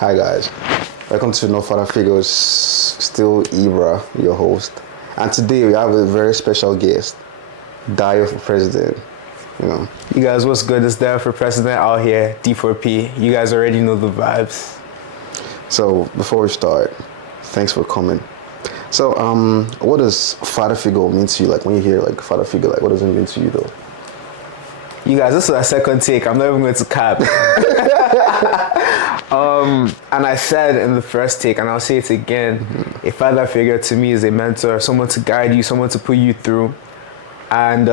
Hi guys, welcome to No Father Figures, still Ibra, your host. And today we have a very special guest, Dayo for president. You guys, what's good? It's Dayo for president out here, D4P. You guys already know the vibes. So before we start, thanks for coming. So what does father figure mean to you? Like when you hear like father figure, like what does it mean to you though? You guys, this is our second take. I'm not even going to cap. And I said in the first take, and I'll say it again, a father figure to me is a mentor, someone to guide you, someone to put you through. And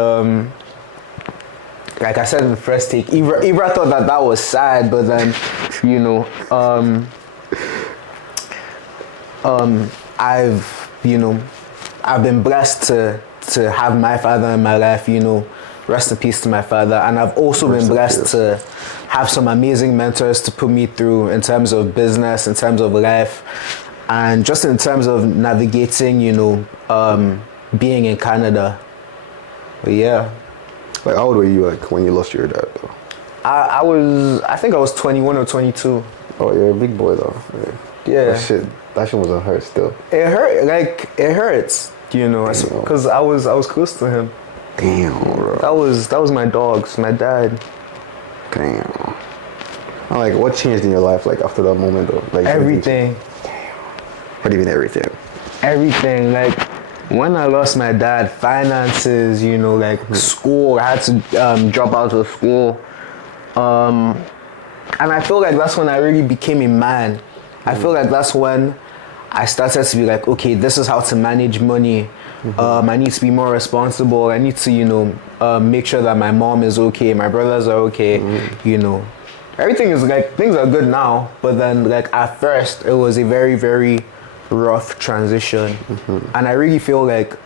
like I said in the first take, Ibra thought that was sad, but then, I've been blessed to have my father in my life, rest in peace to my father. And I've also been blessed to have some amazing mentors to put me through in terms of business, in terms of life, and just in terms of navigating, being in Canada. But yeah. Like how old were you like when you lost your dad though? I think I was 21 or 22. Oh, you're a big boy though. Yeah. That shit wasn't hurt still. It hurts, because I was close to him. Damn, bro. That was my dogs, my dad. Damn. I'm like, what changed in your life like after that moment though? Like everything. Damn. What do you mean everything? Everything. Like when I lost my dad, finances, school, I had to drop out of school. And I feel like that's when I really became a man. I feel like that's when I started to be like, okay, this is how to manage money. I need to be more responsible. I need to, make sure that my mom is okay, my brothers are okay, Everything is like, things are good now, but then like at first it was a very, very rough transition. And I really feel like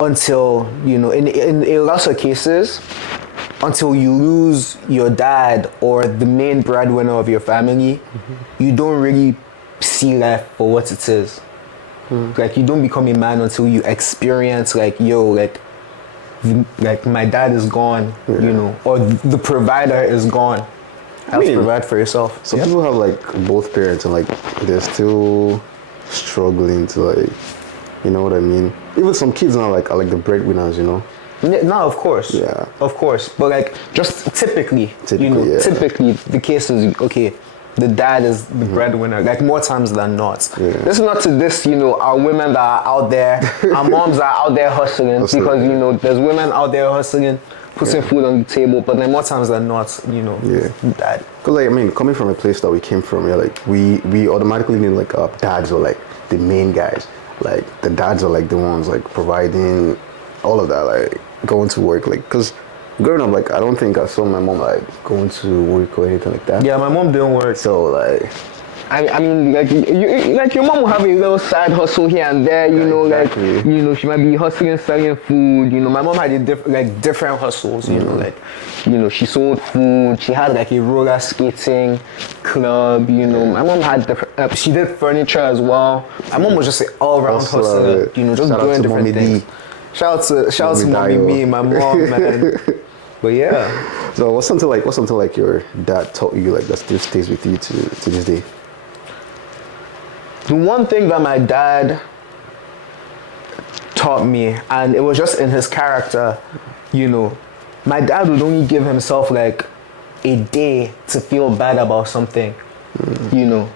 until, in a lot of cases, until you lose your dad or the main breadwinner of your family, you don't really see life for what it is. Like you don't become a man until you experience like my dad is gone, or the provider is gone. You have to provide for yourself. Some people have like both parents and like they're still struggling to like, you know what I mean? Even some kids now like are like the breadwinners, No, of course. Yeah. Of course. But like just typically typically the case is okay, the dad is the breadwinner, like more times than not. Yeah. This is not to this, our women that are out there, our moms are out there hustling because, there's women out there hustling, putting food on the table, but then more times than not, dad. Because like, I mean, coming from a place that we came from, like we automatically need like our dads are like the main guys. Like the dads are like the ones like providing all of that, like going to work, like, because growing up, like, I don't think I saw my mom, like, going to work or anything like that. Yeah, my mom didn't work. So, like... I mean, like, your mom will have a little side hustle here and there, exactly. Like, she might be hustling, selling food, my mom had different hustles, she sold food, she had, like, a roller skating club, my mom had, she did furniture as well. My mom was just an all-around hustler, just doing different things. Shout out to Mommy Me, my mom, man. But yeah. So what's something like your dad taught you like that still stays with you to this day? The one thing that my dad taught me, and it was just in his character, my dad would only give himself like a day to feel bad about something. Yeah.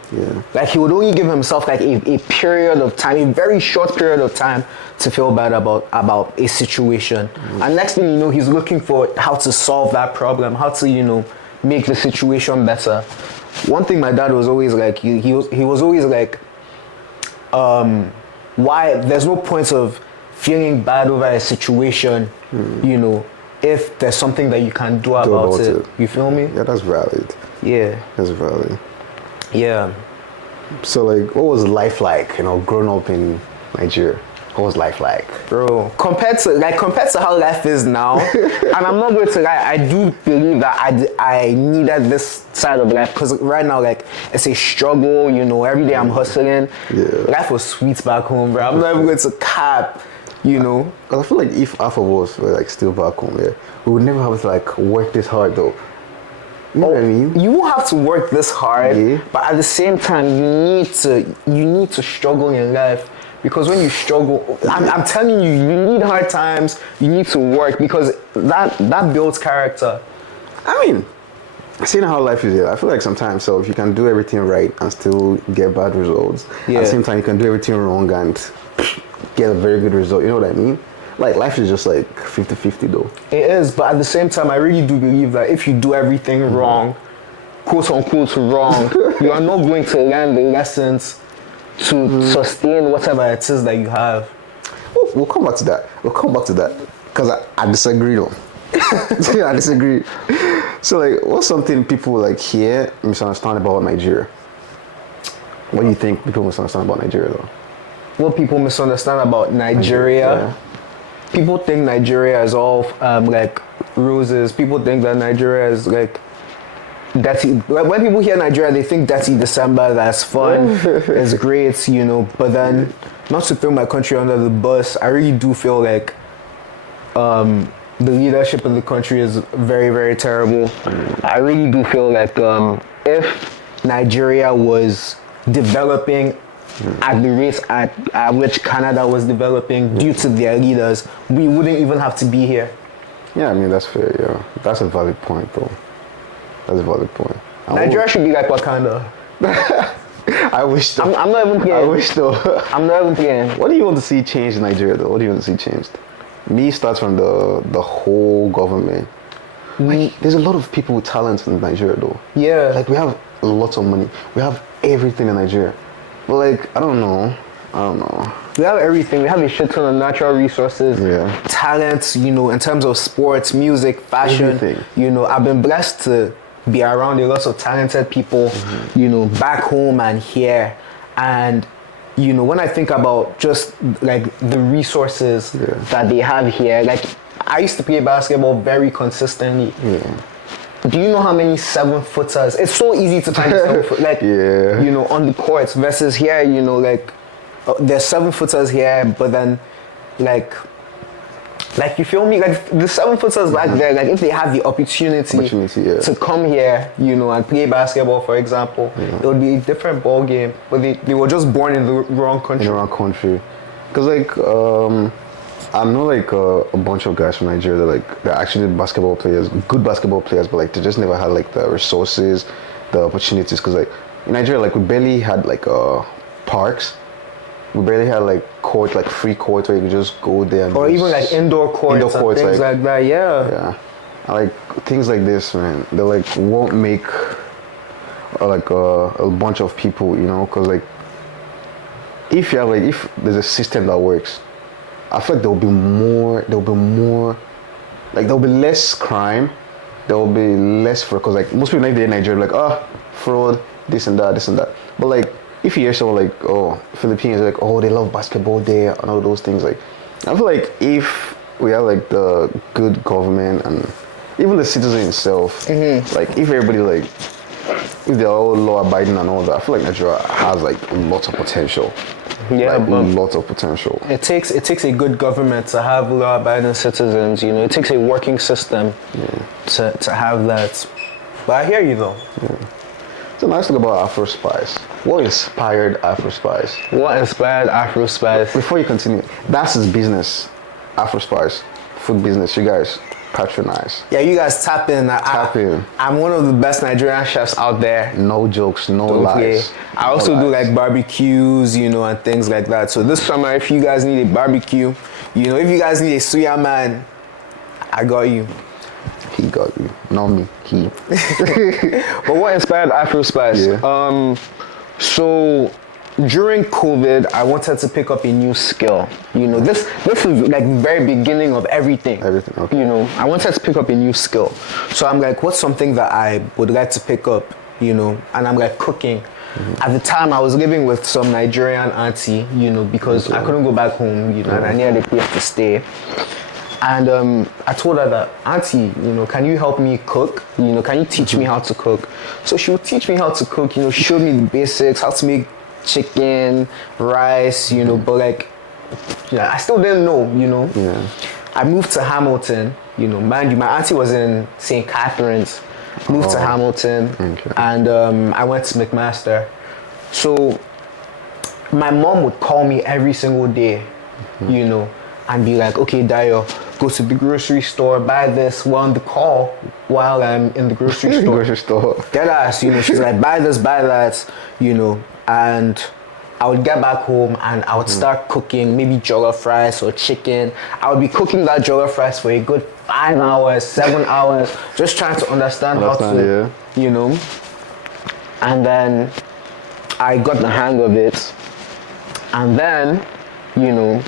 Like he would only give himself like a period of time, a very short period of time to feel bad about a situation. And next thing you know, he's looking for how to solve that problem, how to, make the situation better. One thing my dad was always like, he was always like, why there's no point of feeling bad over a situation, if there's something that you can do about it. You feel me? Yeah, that's valid. Yeah. That's valid. Yeah. So like, what was life like, growing up in Nigeria? What was life like? Bro, compared to how life is now, and I'm not going to lie, I do believe that I needed this side of life, because right now, like, it's a struggle, every day I'm hustling. Yeah. Life was sweet back home, bro. I'm not even going to cap, Because I feel like if half of us were like still back home, we would never have to like work this hard though. You know what I mean? You won't have to work this hard, Yeah. but at the same time, you need to struggle in life, because when you struggle, I'm telling you, you need hard times. You need to work, because that builds character. I mean, seeing how life is, I feel like sometimes, so if you can do everything right and still get bad results, Yeah. at the same time you can do everything wrong and get a very good result. You know what I mean? Like life is just like 50-50 though. It is, but at the same time, I really do believe that if you do everything wrong, quote unquote wrong, you are not going to learn the lessons to sustain whatever it is that you have. We'll come back to that. Because I disagree though. I disagree. So like, what's something people like here misunderstand about Nigeria? What do you think people misunderstand about Nigeria though? What people misunderstand about Nigeria, Yeah. people think Nigeria is all like roses. People think that Nigeria is like dirty. When people hear Nigeria, they think dirty December, that's fun, it's great, you know. But then, not to throw my country under the bus, I really do feel like the leadership of the country is very, very terrible. I really do feel like if Nigeria was developing at the rate at which Canada was developing due to their leaders, we wouldn't even have to be here. Yeah, I mean that's fair. Yeah, that's a valid point though. That's a valid point. Nigeria should be like Wakanda. I wish though. I'm not even I playing. wish though. I'm not even playing. What do you want to see changed in Nigeria though? What do you want to see changed? Me starts from the whole government. Like, there's a lot of people with talent in Nigeria though. Yeah. Like we have lots of money. We have everything in Nigeria. But like I don't know. We have everything. We have a shit ton of natural resources, Yeah. talents, you know, in terms of sports, music, fashion. Everything. You know, I've been blessed to be around a lot of talented people, you know, back home and here. And, you know, when I think about just like the resources that they have here, like I used to play basketball very consistently. Yeah. Do you know how many 7-footers? It's so easy to find a 7-foot, like, Yeah. you know, on the courts versus here, you know, like, there's 7-footers here, but then, like you feel me? Like, the 7-footers back there, like, if they have the opportunity yeah. to come here, you know, and play basketball, for example, it would be a different ball game. But they were just born in the wrong country. In the wrong country. Because, like, I know, like, a bunch of guys from Nigeria that, like, they're actually basketball players, good basketball players, but, like, they just never had, like, the resources, the opportunities. Because, like, in Nigeria, like, we barely had, like, parks. We barely had, like, court, like, free courts where you could just go there. And or even, like, indoor courts and things like that, yeah. Yeah. Like, things like this, man, they, like, won't make, like, a bunch of people, you know? Because, like, if there's a system that works, I feel like there'll be more, like there'll be less crime, there'll be less fraud, because like most people in Nigeria like, fraud, this and that. But like, if you hear someone like, Filipinos, like, they love basketball there, and all those things, like, I feel like if we have like the good government and even the citizen itself, like if everybody like, if they're all law abiding and all that, I feel like Nigeria has like lots of potential. Yeah, like, but lots of potential. It takes a good government to have law-abiding citizens. You know, it takes a working system to have that. But I hear you though. Yeah. So nice thing about Afro Spice. What inspired Afro Spice? What inspired Afro Spice? Before you continue, that's his business. Afro Spice, food business. You guys patronize. Yeah, you guys tap in. Tap in. I'm one of the best Nigerian chefs out there. No jokes, no lies. I also do like barbecues, you know, and things like that. So this summer, if you guys need a barbecue, you know, if you guys need a suya man, I got you. He got you, not me. He. But what inspired Afro Spice? Yeah. So during COVID, I wanted to pick up a new skill. You know, this is like the very beginning of everything. Everything, okay. You know, I wanted to pick up a new skill. So I'm like, what's something that I would like to pick up, you know? And I'm like cooking. At the time, I was living with some Nigerian auntie, you know, because I couldn't go back home, you know, and I needed a place to stay. And I told her that, auntie, you know, can you help me cook? You know, can you teach me how to cook? So she would teach me how to cook, you know, show me the basics, how to make chicken, rice, you know, but like, I still didn't know, you know. Yeah. I moved to Hamilton, you know, mind you, my auntie was in St. Catharines, moved to Hamilton, Okay. and I went to McMaster. So my mom would call me every single day, you know, and be like, okay, Dayo, go to the grocery store, buy this. We're on the call while I'm in the grocery store. Grocery store. Dead ass, you know, she's like, buy this, buy that, you know, and I would get back home and I would start cooking maybe jollof rice or chicken. I would be cooking that jollof rice for a good 5 hours, 7 hours, just trying to understand how to, you know. And then I got the hang of it. And then, you know,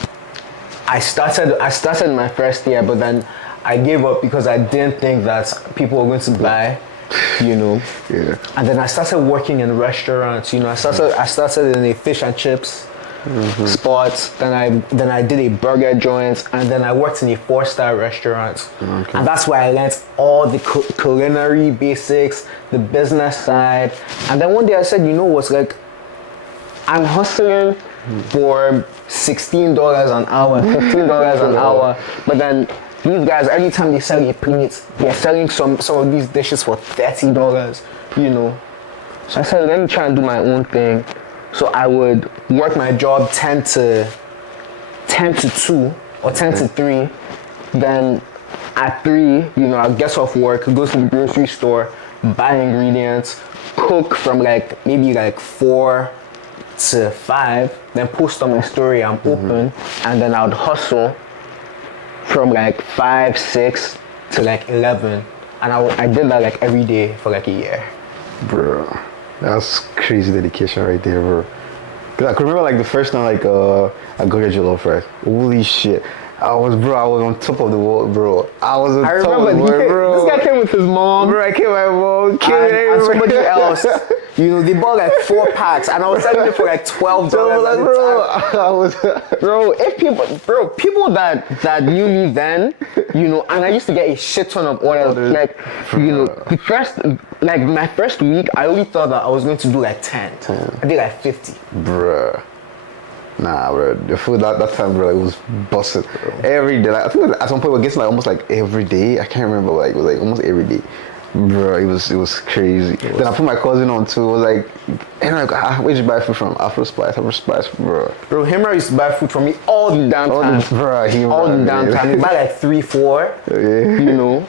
I started my first year, but then I gave up because I didn't think that people were going to buy, you know. Yeah. And then I started working in restaurants, you know. I started in a fish and chips spot. Then I did a burger joint, and then I worked in a 4-star restaurant. Okay. And that's where I learned all the culinary basics, the business side. And then one day I said, you know what's like, I'm hustling for $16 an hour, $15 an hour, but then these guys, every time they sell a plate, they're selling some of these dishes for $30, you know. So I said, let me try and do my own thing. So I would work my job 10 to 2 or 10 to 3. Then at 3, you know, I'll get off work, go to the grocery store, buy ingredients, cook from maybe 4 to 5, then post on my story I'm open, and then I would hustle from 5, 6 to 11, and I did that every day for a year. Bro, that's crazy dedication right there, bro. Cause I can remember the first time I got your jollof rice. Holy shit. I was on top of the world, bro. I remember, bro. This guy came with his mom. Bro, I came with my mom, and somebody else. You know, they bought 4 packs, and I was selling it for $12. Bro, people that knew me then, you know, and I used to get a shit ton of orders. You know, my first week, I only thought that I was going to do 10. I did 50. Bro. Nah, bro. The food that time, bro, it was busted, bro. Every day. I think at some point we were getting almost every day. I can't remember. It was almost every day. Bro, it was crazy. Then I put my cousin on too. It was where'd you buy food from? Afro Spice, bro. Bro, Himra used to buy food from me all the damn time. All the damn time. He buy 3, 4. Yeah. You know.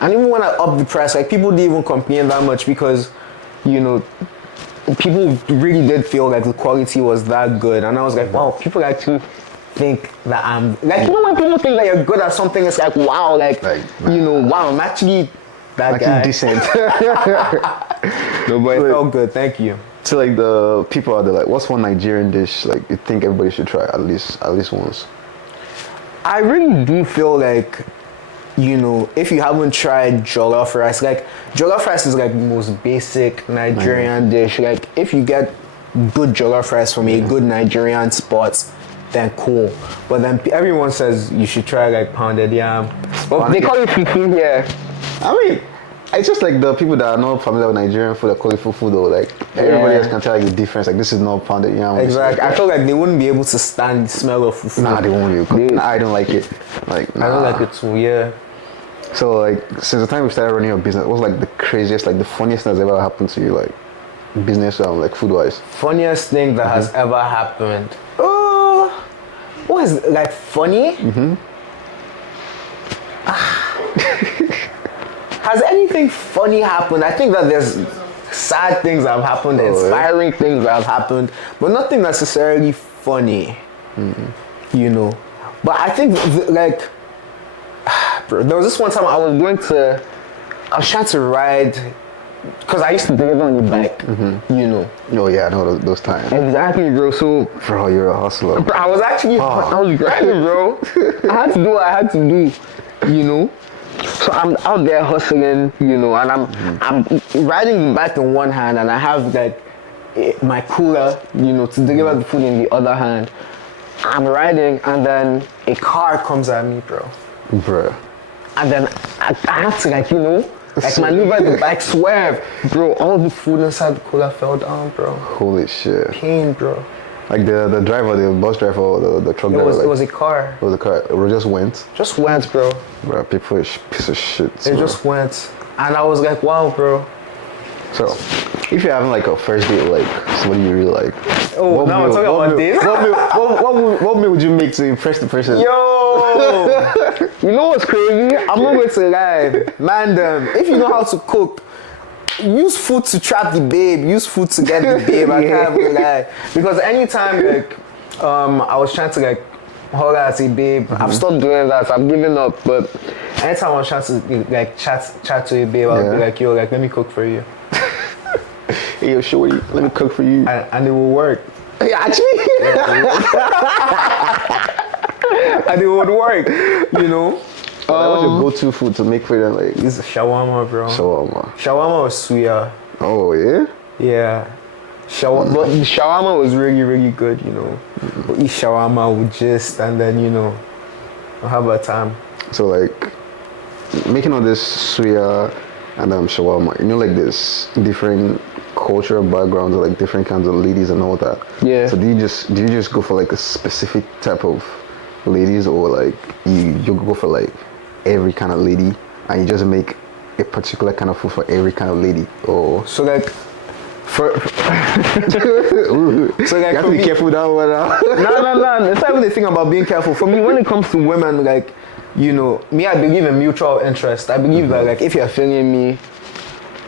And even when I upped the price, people didn't even complain that much because, you know, people really did feel the quality was that good. And I was like, wow, people actually think that I'm you know, when people think that you're good at something, it's wow, you know, wow, I'm actually that guy. Decent. No, but it felt good. Thank you. So the people out there, what's one Nigerian dish you think everybody should try at least once? I really do feel you know, if you haven't tried jollof rice, jollof rice is the most basic Nigerian dish. If you get good jollof rice from a good Nigerian spot, then cool. But then everyone says you should try pounded yam. Well, they call it fufu here. I mean, it's just the people that are not familiar with Nigerian food that call it fufu though. Everybody else can tell the difference. This is not pounded yam. Exactly. I feel they wouldn't be able to stand the smell of fufu. Nah, they won't be. I don't like it. Nah. I don't like it too. Yeah. So since the time we started running your business, what's the craziest, the funniest thing that's ever happened to you, business food wise? Funniest thing that has ever happened. What is funny? Has anything funny happened? I think that there's sad things that have happened, inspiring things that have happened, but nothing necessarily funny. You know. But I think bro, there was this one time I was trying to ride, because I used to deliver on the bike, you know. Oh yeah, I know those times. Exactly, bro. So, bro, you're a hustler. Bro, I was grinding, bro. I had to do what I had to do, you know. So I'm out there hustling, you know, and I'm riding the bike in one hand, and I have my cooler, you know, to deliver the food in the other hand. I'm riding, and then a car comes at me, bro. And then I have to you know, maneuver the bike, swerve. Bro, all the food inside the cooler fell down, bro. Holy shit. Pain, bro. The driver, the bus driver, or the truck driver? It was a car. It was a car. It just went? Just went, bro. Bro, people is piece of shit. It just went. And I was like, wow, bro. So, if you're having like a first date with like somebody you really like, Oh, now we're talking about dates? what meal would you make to impress the person? Yo! You know what's crazy? I'm not going to lie. Man, if you know how to cook, use food to trap the babe. Use food to get the babe. I can't even lie. Because anytime like I was trying to like hug at a babe, I've stopped doing that. I've given up. But anytime I was trying to like chat to a babe, I'll be like, yo, like let me cook for you. Hey, yo, shorty, let me cook for you. And it will work. Yeah, actually. And it would work, you know. What's your go-to food to make for them? Like, It's shawarma, bro. shawarma. Shawarma was suya. Oh yeah. Yeah. But the shawarma was really, really good, you know. We eat shawarma with gist and then, you know, we'll have a time. So like, making all this suya and shawarma, you know, like this different cultural backgrounds, like different kinds of ladies and all that. Yeah. So do you just go for like a specific type of ladies, or like you go for like every kind of lady and you just make a particular kind of food for every kind of lady? Or So like, so like you have to be careful with that one. No. It's not even the thing about being careful. For me, when it comes to women, like, you know, me, I believe in mutual interest. I believe that like if you're feeling me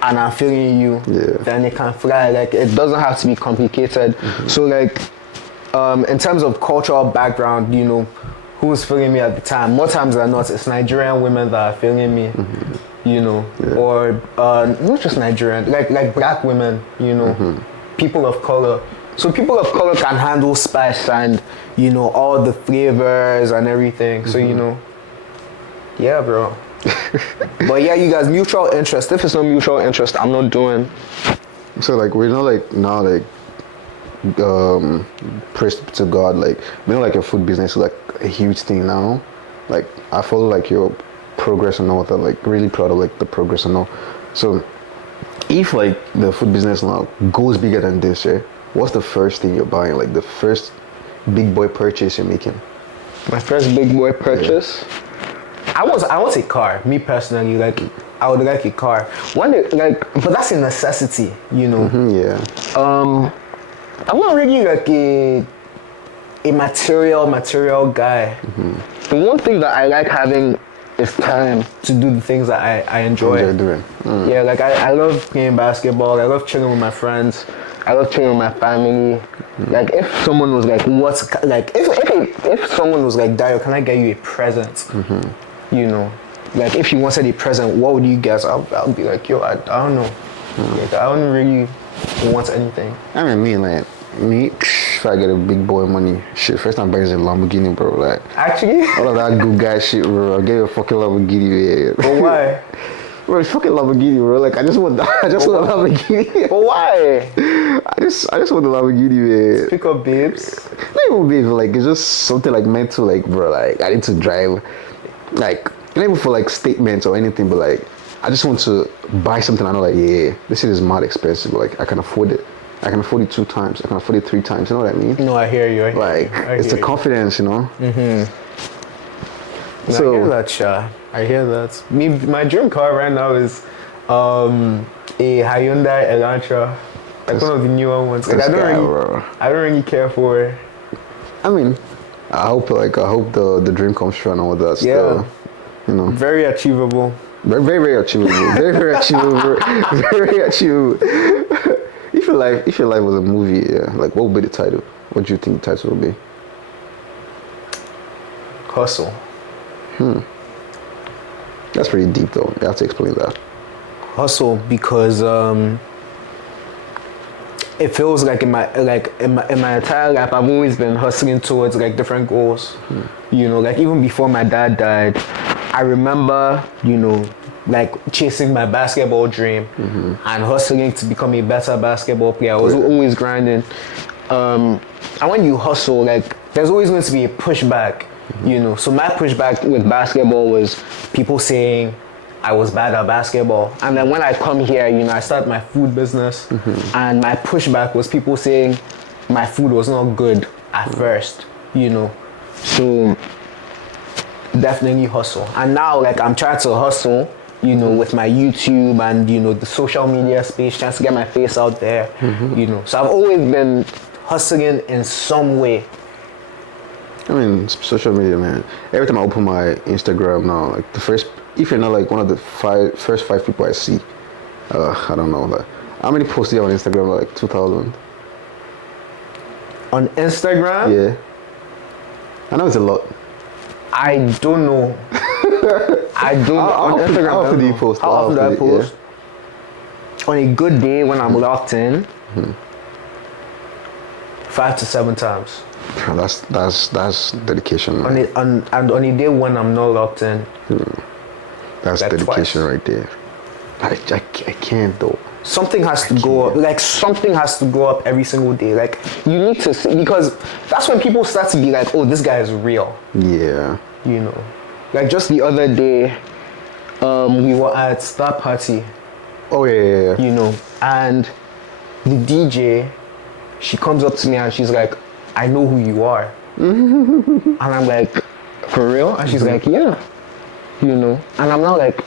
and I'm feeling you, then it can fly. Like it doesn't have to be complicated. So like, in terms of cultural background, you know, who's feeling me at the time? More times than not, it's Nigerian women that are feeling me. You know, or not just Nigerian, like black women, you know, people of color. So people of color can handle spice and, you know, all the flavors and everything. So, you know, yeah, bro. But yeah, you guys, mutual interest. If it's not mutual interest, I'm not doing. So like we're not like now like praise to God, like you know, like your food business is like a huge thing now. Like I follow like your progress and all that, like really proud of like the progress and all. So if like the food business now goes bigger than this, what's the first thing you're buying? Like the first big boy purchase you're making? My first big boy purchase? I want a car. Me personally, like I would like a car. But that's a necessity, you know. I'm not really like a material guy. The one thing that I like having is time to do the things that I enjoy doing. Yeah, like I love playing basketball. I love chilling with my friends. I love chilling with my family. Like if someone was like, if someone was like, Dayo, can I get you a present? You know, like if you wanted a present, what would you guess? I'll be like, yo, I don't know. Like I don't really want anything. I mean, me, if I get a big boy money, shit, first time buying is a Lamborghini, bro. Like actually, all of that good guy shit, bro. I'll get you a fucking Lamborghini, man. But why? Bro, it's fucking Lamborghini, bro. Like I just want a Lamborghini. But why? I just want a Lamborghini, man. Pick up babes. Not even babes, like it's just something like meant to, like, bro. Like I need to drive, like not even for like statements or anything, but like I just want to buy something. I know, like, yeah, this shit is mad expensive. Like I can afford it. I can afford it 2 times. I can afford it 3 times. You know what I mean? No, I hear you. It's the confidence, you know. So I hear that, Sha. I hear that. Me, my dream car right now is a Hyundai Elantra, like one of the newer ones. Like I don't really care for it. I mean, I hope the dream comes true and all that. Yeah. Stuff, you know. Very achievable. Very, very achievable. Very achievable. Very achievable. If your life was a movie, like what would be the title? What do you think the title would be? Hustle. That's pretty deep, though. You have to explain that. Hustle because it feels like in my entire life I've always been hustling towards like different goals. You know, like even before my dad died, I remember, you know, like chasing my basketball dream and hustling to become a better basketball player. I was always grinding. And when you hustle, like there's always going to be a pushback, you know. So my pushback with basketball was people saying I was bad at basketball. And then when I come here, you know, I start my food business and my pushback was people saying my food was not good at first, you know. So definitely hustle. And now like I'm trying to hustle you know, with my YouTube and, you know, the social media space, trying to get my face out there, you know. So I've always been hustling in some way. I mean, social media, man. Every time I open my Instagram now, like if you're not like one of the first five people I see, I don't know. Like, how many posts do you have on Instagram? Like 2,000. On Instagram? Yeah. I know it's a lot. I don't know. I don't know. On Instagram, how often do you post? How often do I post? Yeah. On a good day when I'm locked in, 5 to 7 times. That's dedication. Man. And on a day when I'm not locked in, That's like dedication twice. right there. I can't though. Something has to go up. Like something has to go up every single day. Like you need to see, because that's when people start to be like, oh, this guy is real. Yeah. You know, like just the other day, we were at that party. Oh yeah. You know, and the DJ, she comes up to me and she's like, I know who you are. And I'm like, for real? And she's like, yeah. You know, and I'm not like,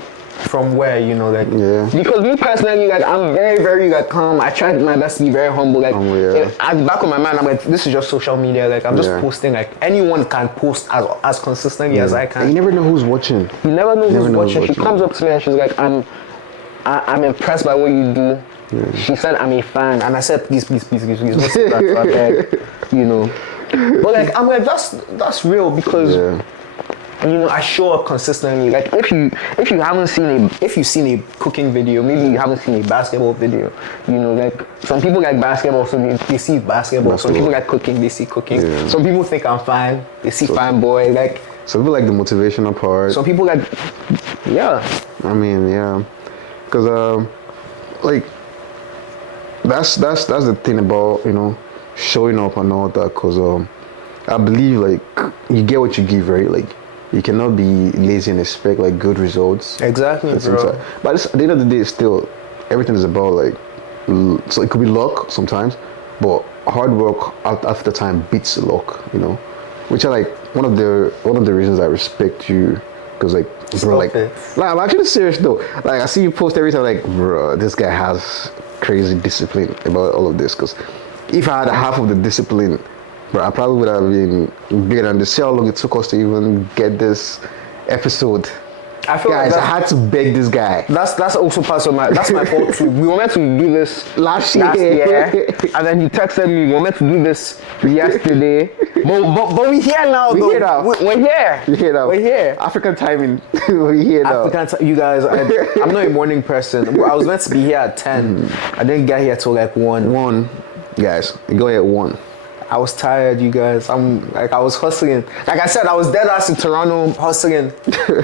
from where, you know, like, Yeah. because me personally, like, I'm very, very, like, calm. I try my best to be very humble. Like, yeah. at the back of my mind, I'm like, this is just social media. Like, I'm just Yeah. posting. Like, anyone can post as consistently as I And can. you never know who's watching. You never know who's know who's watching. She watching. comes up to me and she's like, I'm impressed by what you do. Yeah. She said, I'm a fan. And I said, please, don't say that. So I beg, you know. But, like, I'm like, that's real, because... Yeah. you know, I show up consistently. Like if you haven't seen a cooking video, maybe you haven't seen a basketball video. You know, like some people like basketball, so they see basketball. Some people like cooking, they see cooking. Yeah. Some people think I'm fine, they see fine boy. Like Some people like the motivational part. some people like, yeah. I mean, yeah, because like that's the thing about, you know, showing up and all that. Because I believe like you get what you give, right? Like you cannot be lazy and expect like good results. Exactly, bro. But at the end of the day, still everything is about like so it could be luck sometimes, but hard work after time beats luck, you know. Which are like one of the reasons I respect you, because like bro, like I'm actually serious though. Like I see you post every time, like bro, this guy has crazy discipline about all of this. Because if I had half of the discipline, bro, I probably would have been bigger than this. See how long it took us to even get this episode. I feel Guys, like I had to beg this guy. that's also part of my fault too. We were meant to do this Last year. and then he texted me, we were meant to do this yesterday. but we're here now, though. Here now. We're here. We're here now. We're here. African timing. We're here now. You guys, I'm not a morning person. I was meant to be here at 10. I didn't get here till like 1. Guys, go ahead 1. I was tired, you guys. I was hustling. Like I said, I was dead ass in Toronto hustling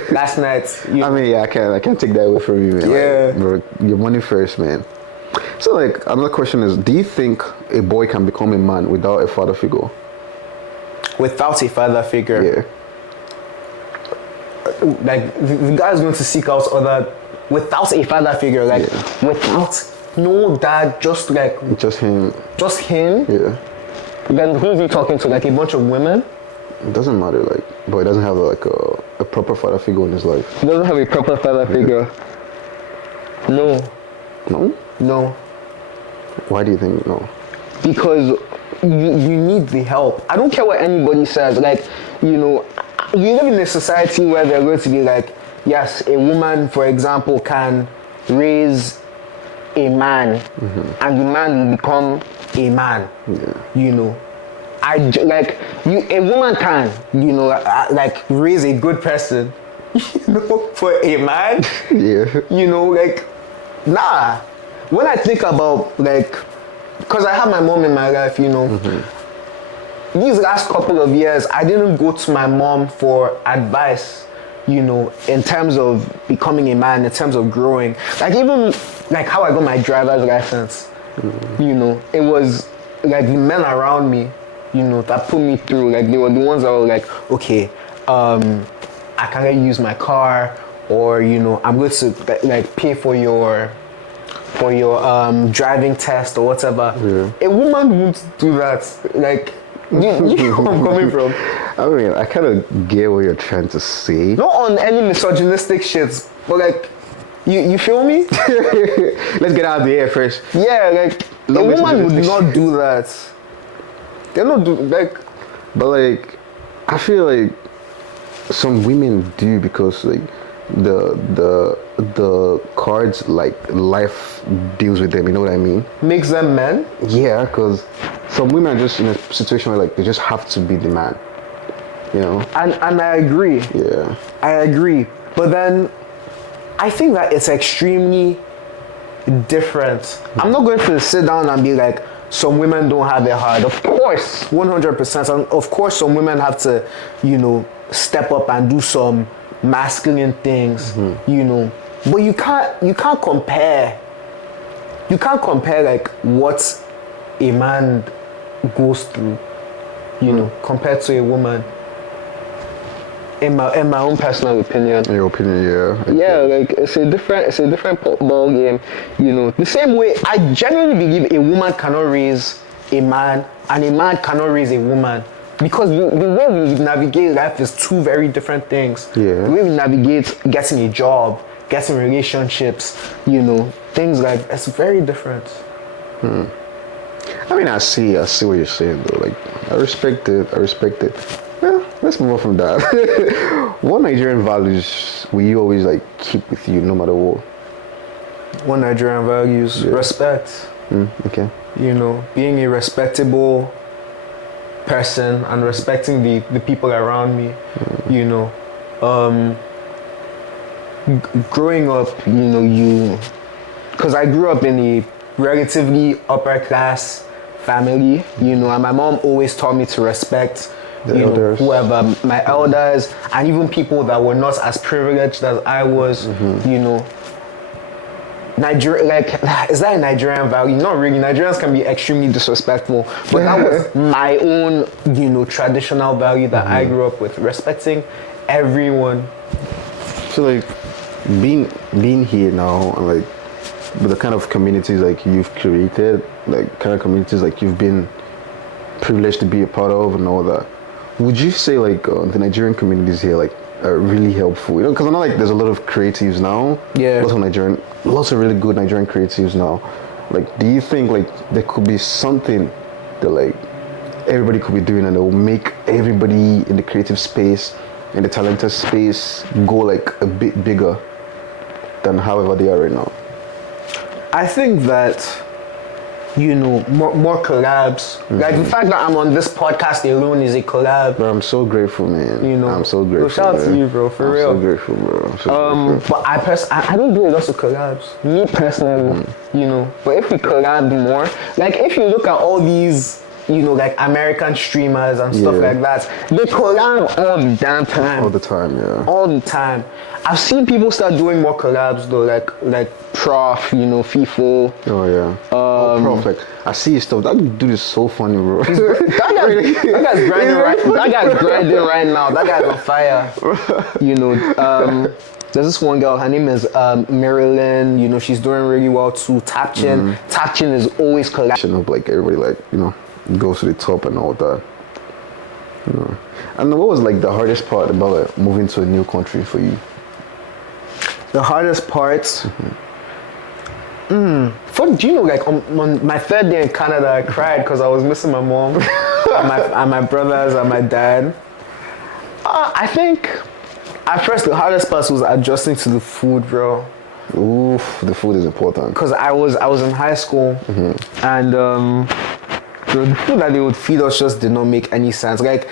last night. I mean, yeah, I can't take that away from you, man. Yeah. Like, bro, your money first, man. So, like, another question is, do you think a boy can become a man without a father figure? Without a father figure. Yeah. Like, the guy's going to seek out without a father figure. Like, without no dad, just him. Just him. Yeah. Then who's he talking to? Like a bunch of women? It doesn't matter, like, but he doesn't have like a proper father figure in his life. He doesn't have a proper father figure. No. No? Why do you think no? Because you need the help. I don't care what anybody says. Like, you know, you live in a society where they're going to be like, yes, a woman, for example, can raise a man, and the man will become a man. Yeah. You know, a woman can, you know, like raise a good person, you know, for a man. Yeah. You know, like, nah. When I think about, like, because I have my mom in my life, you know, these last couple of years, I didn't go to my mom for advice, you know, in terms of becoming a man, in terms of growing. Like, even, like, how I got my driver's license, you know, it was, like, the men around me, you know, that put me through. Like, they were the ones that were like, okay, I can't use my car, or, you know, I'm going to, like, pay for your driving test or whatever. Yeah. A woman won't do that. Like, you know where I'm coming from. I mean, I kind of get what you're trying to say. Not on any misogynistic shit, but like, You feel me? Let's get out of the air first. Yeah, like No a woman would messages. not do that. They don't do like. But like, I feel like some women do because like the cards like life deals with them. You know what I mean? Makes them men. Yeah, because some women are just in a situation where like they just have to be the man. You know? And I agree. Yeah. I agree. But then I think that it's extremely different. I'm not going to sit down and be like, some women don't have it hard. Of course, 100%. And of course, some women have to, step up and do some masculine things, But you can't compare. You can't compare like what a man goes through, compared to a woman. In my own personal opinion. In your opinion, yeah. Yeah, like it's a different ball game, The same way I genuinely believe a woman cannot raise a man and a man cannot raise a woman, because the way we navigate life is two very different things. Yeah. The way we navigate getting a job, getting relationships, things like it's very different. I mean, I see what you're saying though. Like, I respect it. Yeah, let's move on from that. What Nigerian values will you always like keep with you no matter what? One Nigerian values, respect. Okay. Being a respectable person and respecting the people around me. Growing up, because I grew up in a relatively upper class family, and my mom always taught me to respect The elders. whoever, my elders, and even people that were not as privileged as I was, Nigeria, like, is that a Nigerian value? Not really. Nigerians can be extremely disrespectful, but that was my own, traditional value that I grew up with, respecting everyone. So like, being here now and like with the kind of communities like you've created, like kind of communities like you've been privileged to be a part of and all that, would you say like the Nigerian communities here like are really helpful? Because I know like there's a lot of creatives now. Yeah. Lots of really good Nigerian creatives now. Like, do you think like there could be something that like everybody could be doing and it will make everybody in the creative space, in the talented space, go like a bit bigger than however they are right now? I think that, more collabs. Like the fact that I'm on this podcast alone is a collab. Bro, I'm so grateful, man. I'm so grateful. Shout out man. to you, bro, for real. I'm so grateful, bro. I'm so grateful. But I don't do a lot of collabs. Me personally, But if we collab more, like if you look at all these, like American streamers and stuff Yeah. like that, they collab all the damn time. All the time, yeah. All the time. I've seen people start doing more collabs though, like Prof, FIFO. Oh yeah. Prof, like I see his stuff. That dude is so funny, bro. That guy's grinding right now. That guy's on fire. There's this one girl, her name is Marilyn, she's doing really well too. Tapchin. Tapchin is always collabing. Of like everybody like, goes to the top and all that. And what was like the hardest part about like, moving to a new country for you? The hardest part, like on my third day in Canada, I cried because I was missing my mom and my brothers and my dad. I think at first the hardest part was adjusting to the food, bro. Oof, the food is important. Because I was in high school and the food that they would feed us just did not make any sense. Like,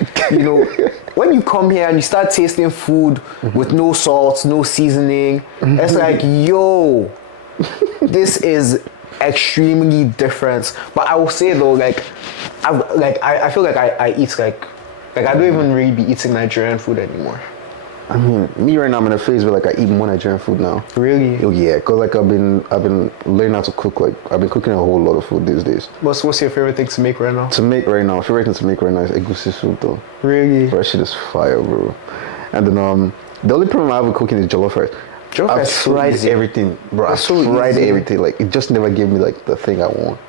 when you come here and you start tasting food with no salt, no seasoning, it's like, yo, this is extremely different. But I will say though, like, I feel like I eat like I don't even really be eating Nigerian food anymore. I mean, me right now, I'm in a phase where like I eat more Nigerian food now. Really? Oh yeah, cause like I've been learning how to cook. Like I've been cooking a whole lot of food these days. What's your favorite thing to make right now? Favorite thing to make right now is egusi soup though. Really? That shit is fire, bro. And then the only problem I have with cooking is jollof rice. I've tried everything, bro. I've tried everything. Like it just never gave me like the thing I want.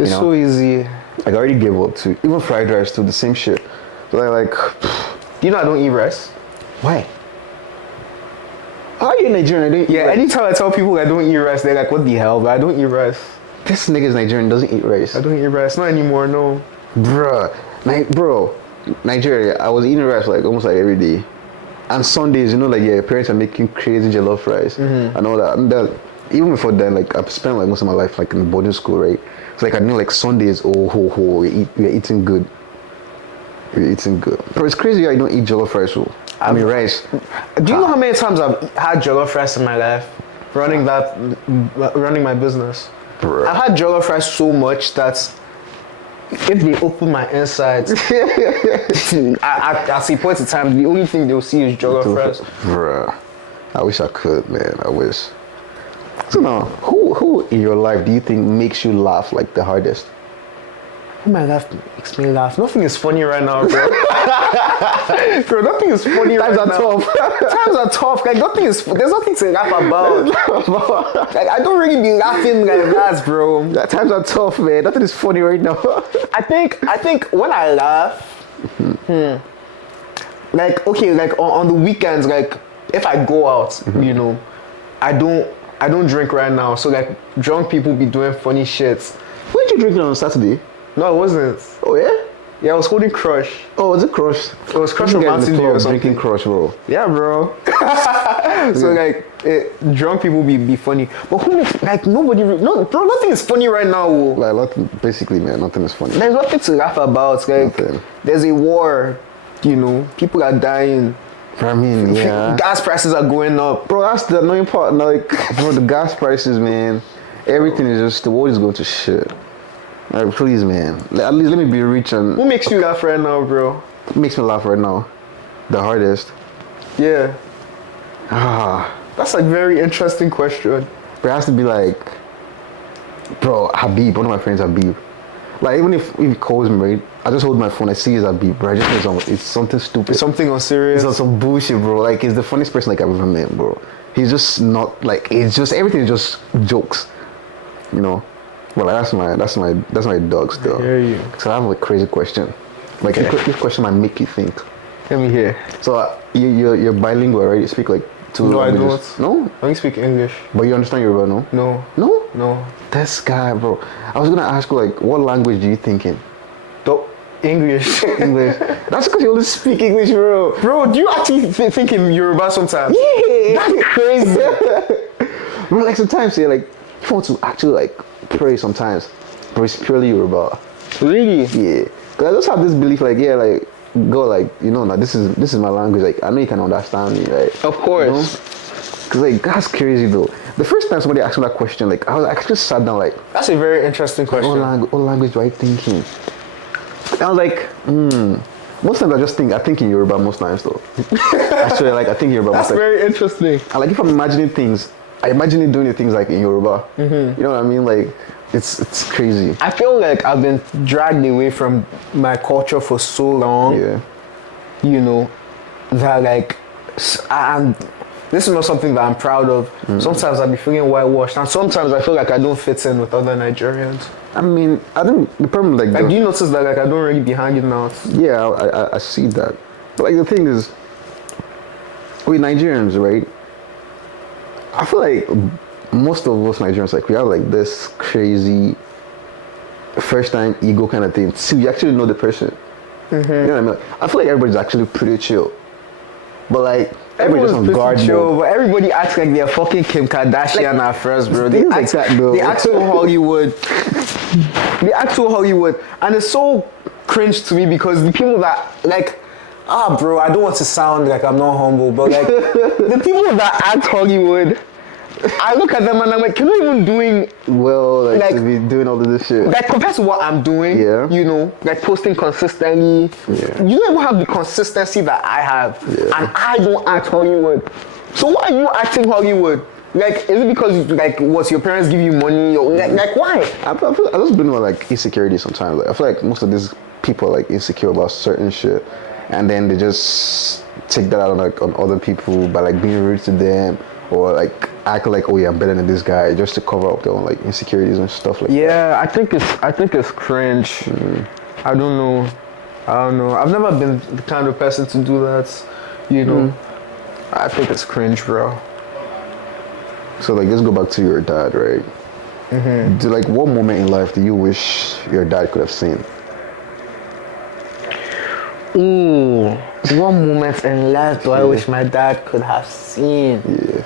It's so easy. Like I already gave up to even fried rice too. The same shit. So like, I don't eat rice. why? How are you Nigerian? I don't eat Yeah, rice. anytime I tell people I don't eat rice, they're like, what the hell? But I don't eat rice. This nigga's Nigerian doesn't eat rice. I don't eat rice. Not anymore, no. Bro, Nigeria, I was eating rice like almost like every day. And Sundays, you know, like your parents are making crazy jollof rice and all that. And that, even before then, like I've spent like most of my life like in boarding school, right? So like I know like Sundays, we're eating good. We're eating good. But it's crazy I don't eat jollof rice. So I mean rice. Do you know how many times I've had jollof rice in my life? Running my business. Bruh. I've had jollof rice so much that if they open my insides, at some point in time, the only thing they'll see is jollof rice. Bruh. I wish I could, man. I wish. So now, who in your life do you think makes you laugh like the hardest? Who my laugh makes me laugh? Nothing is funny right now, bro. Bro, nothing is funny right now. Times are tough. Like there's nothing to laugh about. Like I don't really be laughing like that, bro. Times are tough, man. Nothing is funny right now. I think when I laugh, like okay, like on the weekends, like if I go out, you know, I don't drink right now. So like drunk people be doing funny shit. Weren't you drinking on Saturday? No, it wasn't. Oh yeah? Yeah, I was holding Crush. Oh, was it Crush? It was Crush You from guys in Mountain the Dew or club something. drinking Crush, bro. Yeah, bro. So like, drunk people be funny, but who makes like nobody? No, bro, nothing is funny right now. Like nothing, basically, man, nothing is funny. There's nothing to laugh about. Like, Nothing. there's a war. You know, people are dying. I mean, yeah. Gas prices are going up. Bro, that's the annoying part. Like, bro, the gas prices, man. Everything is just, the world is going to shit. Like, please, man. At least let me be rich and... Who makes you laugh right now, bro? Makes me laugh right now. The hardest. Yeah, Ah. that's a very interesting question. But it has to be like... Bro, Habib, one of my friends, Habib. Like, even if he calls me, right? I just hold my phone, I see it's Habib, bro. I just know it's something stupid. Something on serious. It's on some bullshit, bro. Like, he's the funniest person like I've ever met, bro. He's just not like, it's just everything is just jokes, you know. Well, like, that's my dog still. I hear you. So I have a crazy question. Like this question might make you think. Let me hear. So you're bilingual, right? You speak like two No, I languages. don't. No, I only speak English. but you understand Yoruba, no? No, No. no. This guy, bro. I was gonna ask you like, what language do you think in? English. English. That's because you only speak English, bro. Bro, do you actually think in Yoruba sometimes? Yeah. That's crazy. Bro, like sometimes you like you want to actually like pray sometimes, but it's purely Yoruba. Really? Yeah. Cause I just have this belief like yeah like God like you know now this is my language like I know you can understand me right. Of course. You know? Cause like that's crazy though. The first time somebody asked me that question like I actually sat down like That's a very interesting question. what language do I think in? I was like most times I think in Yoruba most times though. Actually like I think Yoruba That's most times. very interesting. And like if I'm imagining things, I imagine it doing the things like in Yoruba. You know what I mean? Like it's crazy. I feel like I've been dragged away from my culture for so long. Yeah. You know, that like, and this is not something that I'm proud of. Sometimes I be feeling whitewashed, and sometimes I feel like I don't fit in with other Nigerians. I mean, I don't. The problem like Do you notice that like I don't really be hanging out? yeah, I see that. But like the thing is, with Nigerians, right? I feel like most of us Nigerians like we have like this crazy first time ego kind of thing. So you actually know the person. You know what I mean? I feel like everybody's actually pretty chill. But like everybody's on guard mode. but everybody acts like they're fucking Kim Kardashian at first, bro. They things act like that, though. They act so Hollywood. They act so Hollywood, and it's so cringe to me because the people that like, bro, I don't want to sound like I'm not humble, but like the people that act Hollywood, I look at them and I'm like, you're not even doing Well, like Like- to be doing all of this shit. like compared to what I'm doing. Yeah. You know, like posting consistently. Yeah. You don't even have the consistency that I have, Yeah. and I don't act Hollywood. So why are you acting Hollywood? Like, is it because like what your parents give you money or like why? I just been with like insecurity sometimes. Like I feel like most of these people are like insecure about certain shit, and then they just take that out on like on other people by like being rude to them or like act like oh yeah I'm better than this guy just to cover up their own like insecurities and stuff like that. Yeah, I think it's cringe. I don't know. I've never been the kind of person to do that. You know, I think it's cringe, bro. So like, let's go back to your dad, right? Like, what moment in life do you wish your dad could have seen? Ooh, what moment in life do I wish my dad could have seen? Yeah.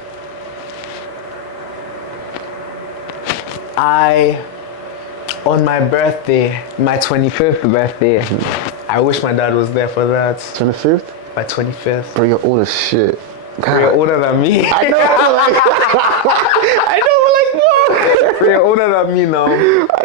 On my birthday, my 25th birthday, I wish my dad was there for that. 25th? My 25th. Bro, you're old as shit. Bro, you're older than me. I know. I know, like, bro, you're older than me now.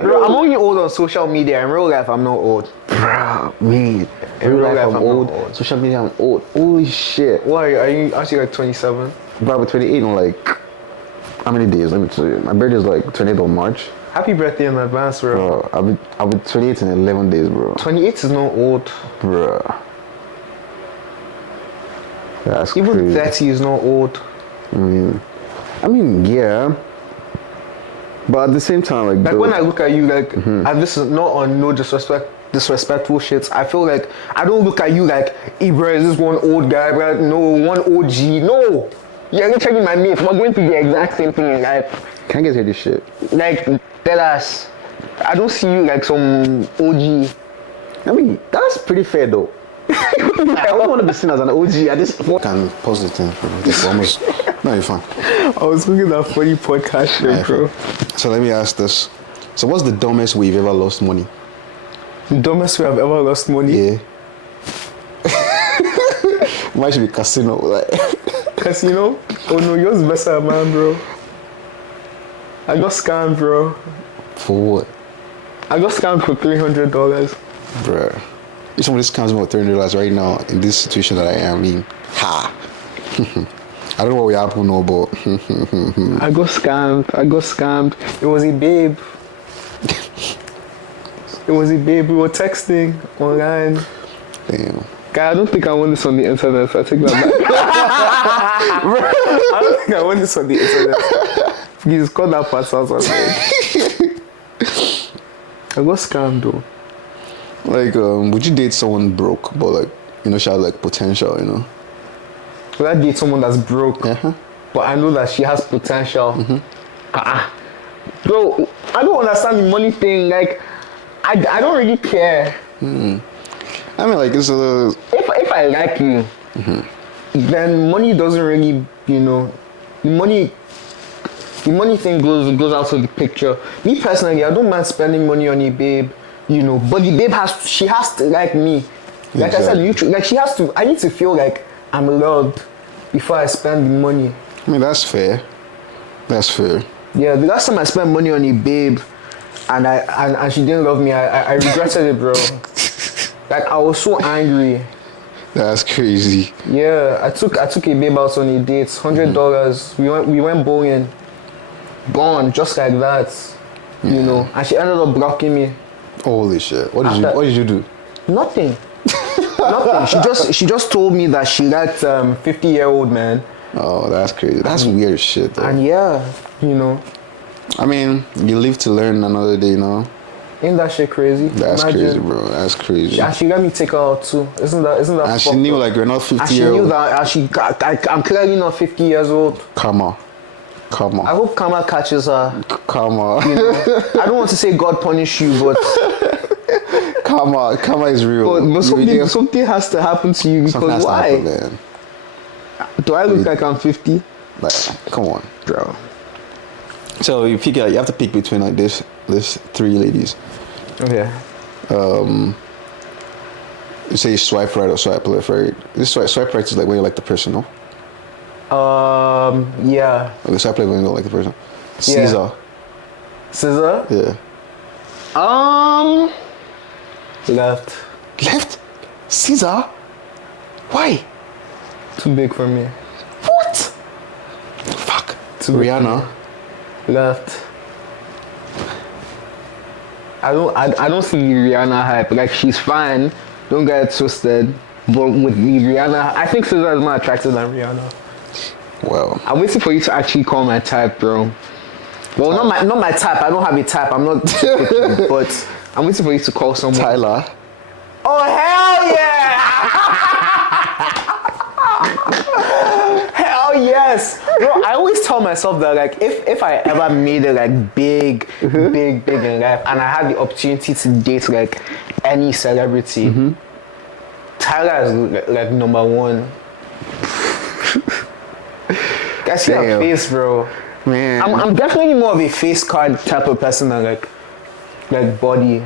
Bro, I'm only old on social media. In real life, I'm not old. Bro, me. In real life, I'm old. Social media, I'm old. Holy shit. Why? Are you actually like 27? Bro, I'm 28 in like, how many days? Let me tell you. My birthday is like 28th of March. Happy birthday in advance, bro. Bro, I'll be 28 in 11 days, bro. 28 is not old. Bro. That's Even crazy. 30 is not old. I mean, yeah. But at the same time, like When I look at you, like, and this is not on no disrespectful shit. I feel like I don't look at you like, hey, bro, is this one old guy, bro? No, one OG. No. You're literally my mate. We're going through the exact same thing in life. Can't get this shit. Like, tell us. I don't see you like some OG. I mean, that's pretty fair though. I don't want to be seen as an OG at this point. Can pause the thing, bro. It's almost. No, you're fine. I was looking at funny podcast shit, bro. So let me ask this. So what's the dumbest way you've ever lost money? The dumbest way I've ever lost money? Yeah. Mine should be casino. Like. Casino? Oh no, yours better, man, bro. I got scammed, bro. For what? I got scammed for $300. Bruh. If somebody scams me with $300 right now in this situation that I am in, ha. I don't know what will happen, no, but I got scammed. It was a babe. We were texting online. damn. Guy, I don't think I want this on the internet, so I take that back. I don't think I want this on the internet. Please cut that part out. I got scammed though. Like, would you date someone broke, but like, she had like potential, Would I date someone that's broke? But I know that she has potential. Bro, I don't understand the money thing. Like, I don't really care. I mean, like, it's a... If I like you, then money doesn't really, the money thing goes out of the picture. Me personally, I don't mind spending money on a babe, but the babe she has to like me. Like Exactly. I said, like she has to. I need to feel like I'm loved before I spend the money. I mean, that's fair. That's fair. Yeah, the last time I spent money on a babe, and she didn't love me, I regretted it, bro. Like I was so angry. That's crazy. Yeah, I took a babe out on a date, $100. We went bowling. Gone just like that, and she ended up blocking me. Holy shit! What did you do? Nothing. She just told me that she liked 50-year-old man. Oh, that's crazy. That's weird shit, though. And yeah, I mean, you live to learn another day, Ain't that shit crazy? That's crazy, bro. That's crazy. And she let me take her out too. Isn't that? And she knew like you're not 50 And she years knew old. that I'm clearly not 50 years old. Karma. I hope karma catches her. Karma. I don't want to say God punish you, but Karma is real. but something has to happen to you Something has because to why? happen, man. Do I look like I'm 50? Like, come on. Bro. So you have to pick between like this three ladies. Okay. You say swipe right or swipe left, right? This swipe right is like when you like the person, no? Yeah. Okay, swipe left when you don't like the person. Yeah. Scissor. Scissor? Yeah. Left. Left? Caesar? Why? Too big for me. What? Fuck. Rihanna. Left. I don't see the Rihanna hype. Like she's fine. Don't get it twisted. But with the Rihanna, I think Scissor is more attractive than Rihanna. Well. I'm waiting for you to actually call my type, bro. Well, not my type. I don't have a type. I'm not. But I'm waiting for you to call someone. Tyler. Oh hell yeah! Hell Oh yes, bro. I always tell myself that like if I ever made it like big in life, and I had the opportunity to date like any celebrity, Tyler is like number one. I see her Damn. face, bro. Man. I'm definitely more of a face card type of person than like body.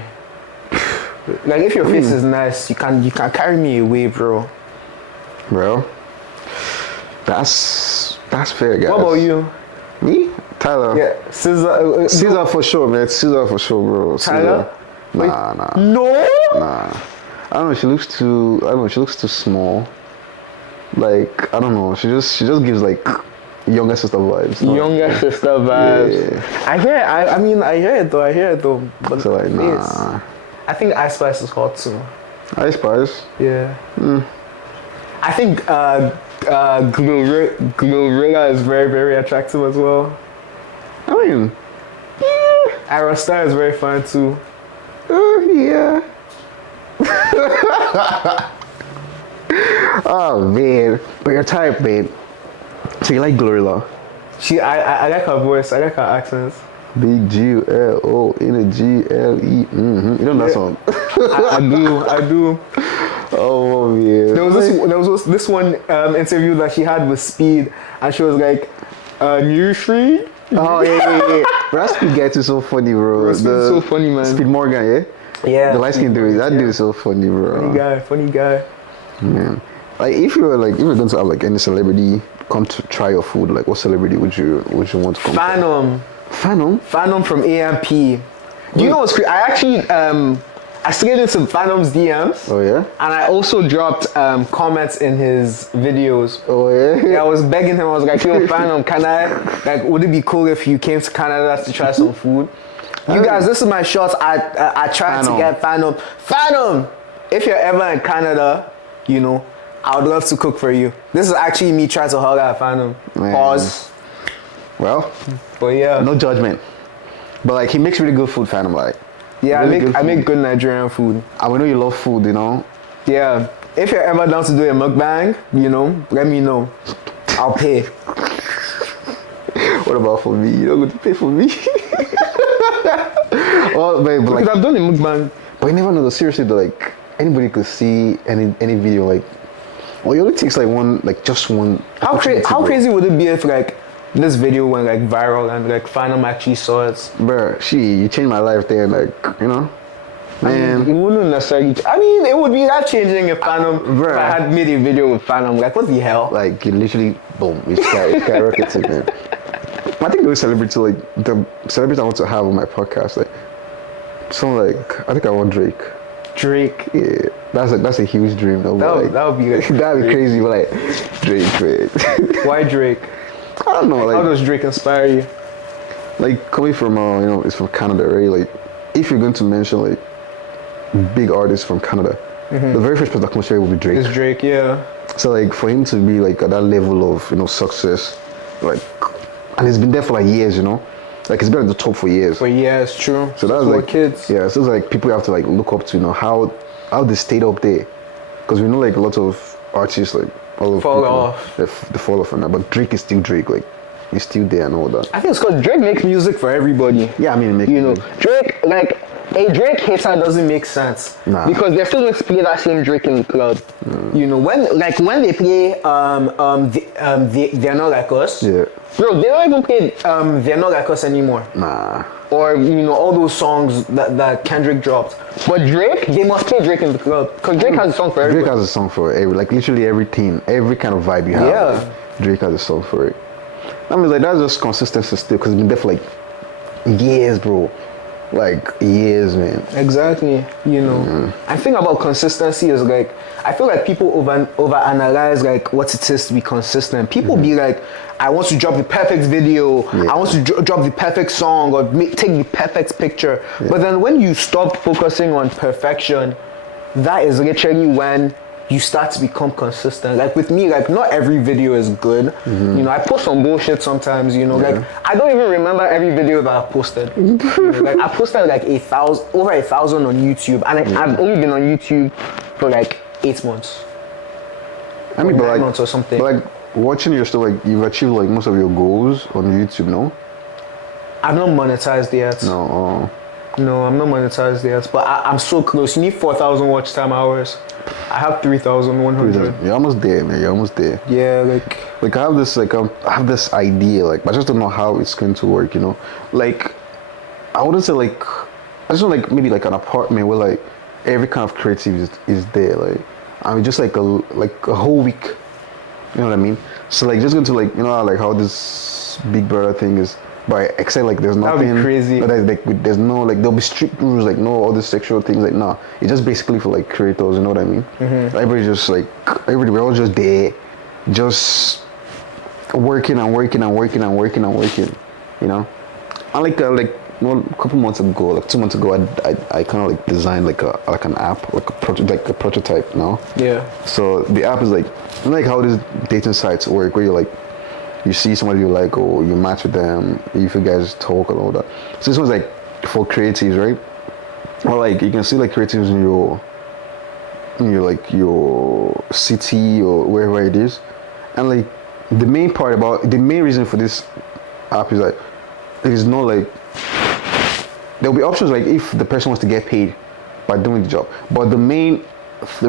Like if your face is nice, you can carry me away, bro. Bro. That's fair, guys. What about you? Me? Tyler. Yeah, Caesar. Caesar for sure, man. Caesar for sure, bro. Tyler? Caesar. Nah. No. Nah. I don't know, she looks too small. Like, I don't know, she just gives like younger sister vibes. Younger sister vibes. Yeah. I mean I hear it though. But So like, face. nah. I think Ice Spice is hot too. Ice Spice. Yeah. I think Glorilla is very, very attractive as well. I mean, Aerostar is very fun too. yeah. Oh man, but your type, babe. So you like Glorilla? I like her voice. I like her accents. Big G-L-O in a G-L-E. You know that song? I do. Oh man. There was this one interview that she had with Speed, and she was like, "New Street." Oh yeah. Bro, that Speed guy is so funny, bro. Speed is so funny, man. Speed Morgan, yeah. Yeah. The light skin dude. That dude is so funny, bro. Funny guy. Man, like if you were going to have like any celebrity come to try your food, like what celebrity would you want to come? Phantom From AMP. Do you know what's crazy? I actually I slid into Phantom's DMs. Oh yeah. And I also dropped comments in his videos. Oh yeah. Yeah, I was begging him. I was like, "Yo, Phantom, would it be cool if you came to Canada to try some food?" You guys, this is my shot. I tried to get Phantom. Phantom, if you're ever in Canada, you know, I would love to cook for you. This is actually me trying to hug at Phantom. Man. Pause. Well, but yeah. no judgment. But like he makes really good food, Phantom. Like yeah, really I make good Nigerian food. And we know you love food, you know. Yeah. If you're ever down to do a mukbang, you know, let me know. I'll pay. What about for me? You're not going to pay for me. Oh, but like I've done a mukbang. But you never know. Though, seriously, though, like anybody could see any video. Like, well, it only takes like just one. How crazy would it be if like this video went like viral and like Phantom actually saw it? Bro, you changed my life there. Like, you know, man. I mean, it wouldn't necessarily. I mean, it would be life changing if Phantom. If I had made a video with Phantom. Like, what the hell? Like, you literally, boom, it's skyrocketed, man. I think the celebrity I want to have on my podcast, like, I think I want Drake. Drake. Yeah, that's a huge dream. That would be like, that'd be crazy, but like Drake. Why Drake? I don't know. Like, how does Drake inspire you? Like coming from it's from Canada, right? Like if you're going to mention like big artists from Canada, the very first person that comes to mind would be Drake. It's Drake, yeah. So like for him to be like at that level of success, like, and he's been there for like years, you know. Like he's been at the top for years. For years, true. So that's like kids. Yeah, so it's like people have to like look up to, how they stayed up there, because we know like a lot of artists like all of fall off. They fall off and that, but Drake is still Drake. Like he's still there and all that. I think it's because Drake makes music for everybody. Yeah, I mean, Drake, like a Drake hater doesn't make sense. Nah. Because they're still going to play that same Drake in the club. You know, when they play They're Not Like Us. Yeah. Bro, they don't even play They're Not Like Us anymore. Nah. Or all those songs that Kendrick dropped. But Drake, they must play Drake in the club. Because Drake has a song for everybody. Drake has a song for literally every team, every kind of vibe you have. Yeah. Drake has a song for it. I mean, like that's just consistency still, because it's been there for like years, bro. Like years, man. Exactly. I think about consistency is like, I feel like people overanalyze like what it is to be consistent. People be like, I want to drop the perfect video. Yeah. I want to drop the perfect song or take the perfect picture. Yeah. But then when you stop focusing on perfection, that is literally when you start to become consistent. Like with me, like not every video is good. I post some bullshit sometimes, like I don't even remember every video that I posted. Like I posted like over 1,000 on YouTube, and I've only been on YouTube for like 8 months. I mean, but 9 months or something. But like watching your stuff, like you've achieved like most of your goals on YouTube, no? I'm not monetized yet. No. No, I'm not monetized yet, but I'm so close. You need 4,000 watch time hours. I have 3,100. You're almost there, man. You're almost there. Yeah, like Like I have this idea, like, but I just don't know how it's going to work. You know, like I wouldn't say like I just want like maybe like an apartment where like every kind of creative is there. Like I mean, just like a whole week. You know what I mean? So like just going to like like how this Big Brother thing is. But except like there's nothing. That'd be crazy. But there's no like there'll be strict rules like no all the sexual things like nah. It's just basically for like creators. You know what I mean? Mm-hmm. Everybody just like we're all just there, just working and working and working and working and working. You know, and like a couple months ago, like 2 months ago, I kind of like designed like an app, like a prototype. No. Yeah. So the app is like how these dating sites work, where you're like. You see somebody you like, or you match with them, if you guys talk and all that. So this one's like for creatives, right? Or like you can see like creatives in your city or wherever it is, and like the main reason for this app is like there is no like there'll be options like if the person wants to get paid by doing the job, but the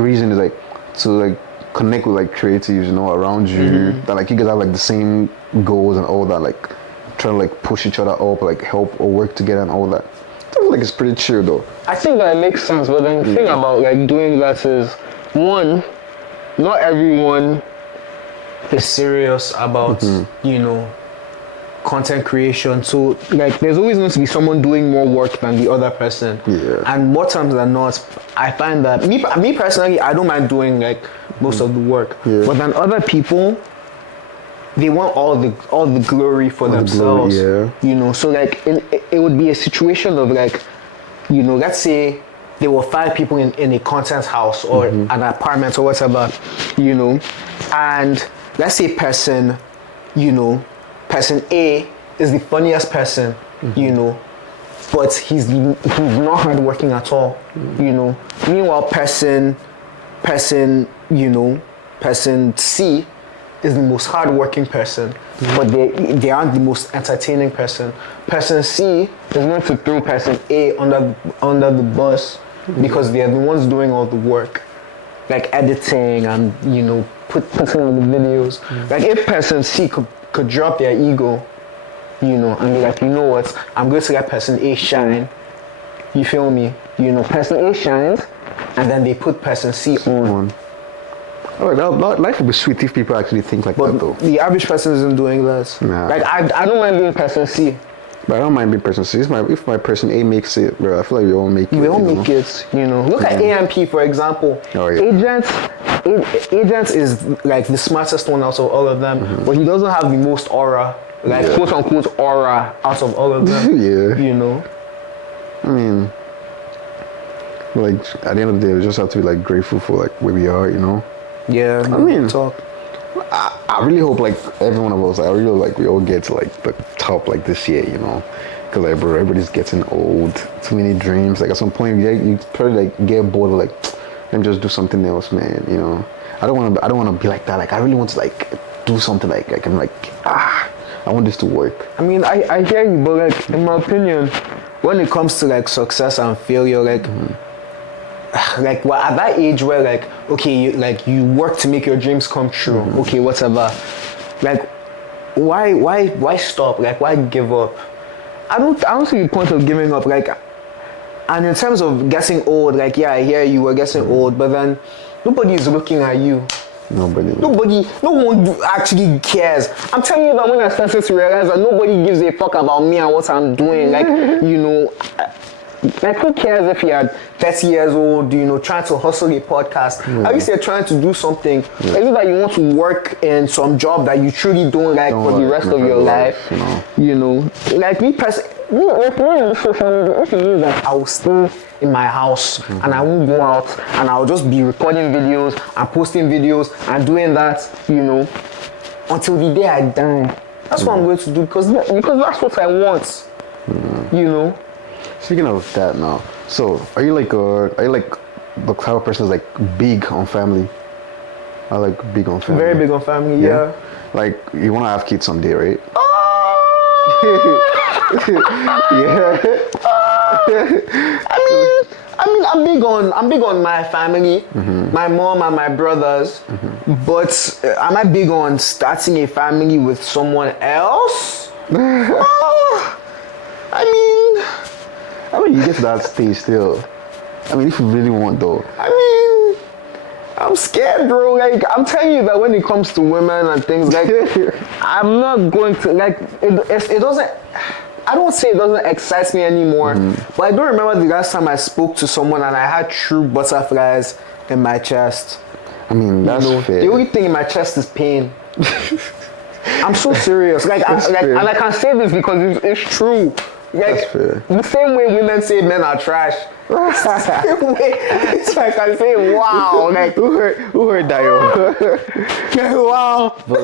reason is like to like connect with like creatives, around you, that like you guys have like the same goals and all that, like trying to like push each other up, like help or work together and all that. I feel like it's pretty chill though. I think that makes sense, but then the thing about like doing that is, one, not everyone is serious about content creation. So like there's always going to be someone doing more work than the other person. Yeah. And more times than not, I find that me personally, I don't mind doing like most of the work. Yeah. But then other people, they want all the glory for themselves. So like it would be a situation of like, let's say there were 5 people in a content house or an apartment or whatever, and let's say person A is the funniest person, but he's not hardworking at all, Meanwhile, person C is the most hardworking person, but they aren't the most entertaining person. Person C is going to throw person A under the bus because they're the ones doing all the work, like editing and putting on the videos. Like if person C could drop their ego, and be like, what, I'm going to let person A shine. You feel me? Person A shines, and then they put person C on. Oh, life would be sweet if people actually think like that, though. The average person isn't doing that. Nah. Like I don't mind being person C. But I don't mind being person C. If my person A makes it, bro, I feel like we all make it. We all make it, Look at AMP, for example. Oh, yeah. Agent is like the smartest one out of all of them, but he doesn't have the most aura, like quote unquote aura out of all of them. Yeah. I mean, like at the end of the day, we just have to be like grateful for like where we are, Yeah. I mean, I really hope like every one of us, I really hope like we all get to like the top like this year, because like bro, everybody's getting old. Too many dreams. Like at some point, you probably like get bored of like, let me just do something else, man. I don't want to be like that. Like I really want to like do something like I can like I want this to work. I mean, I hear you, but like in my opinion, when it comes to like success and failure, like. Like well, at that age where like okay you work to make your dreams come true, okay, whatever, like why stop, like why give up? I don't see the point of giving up, like, and in terms of getting old, like I hear you were getting old, but then nobody is looking at you. No one actually cares. I'm telling you that when I started to realize that nobody gives a fuck about me and what I'm doing, like like who cares if you're 30 years old, trying to hustle a podcast? At least you're trying to do something. Is it that you want to work in some job that you truly don't like for the rest of your life? Like me personally, if you knew that I will stay in my house and I won't go out and I'll just be recording videos and posting videos and doing that, until the day I die. That's what I'm going to do because that's what I want. Speaking of that now, so are you like the type of person that's like big on family? I like big on family. Very big on family, yeah. Like you want to have kids someday, right? Yeah. I'm big on my family, my mom and my brothers. But am I big on starting a family with someone else? I mean, you get to that stage still. I mean, if you really want though. I'm scared, bro. Like, I'm telling you that when it comes to women and things, like, I'm not going to, like, it doesn't, I don't say it doesn't excite me anymore, but I don't remember the last time I spoke to someone and I had true butterflies in my chest. I mean, that's fair. The only thing in my chest is pain. I'm so serious. And I can say this because it's true. Like, that's fair. The same way women say men are trash. So I can say, wow, like who heard Dayo? Wow. But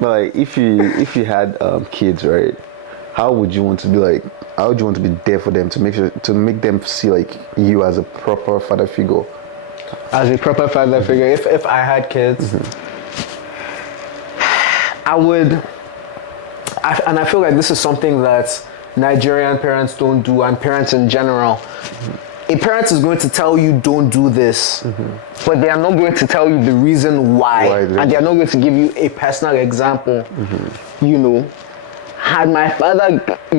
like, if you had kids, right? How would you want to be like? How would you want to be there for them to make them see like you as a proper father figure? As a proper father figure, if I had kids, I would. And I feel like this is something that Nigerian parents don't do, and parents in general. A parent is going to tell you don't do this, but they are not going to tell you the reason why, and they are not going to give you a personal example. You know, had my father, I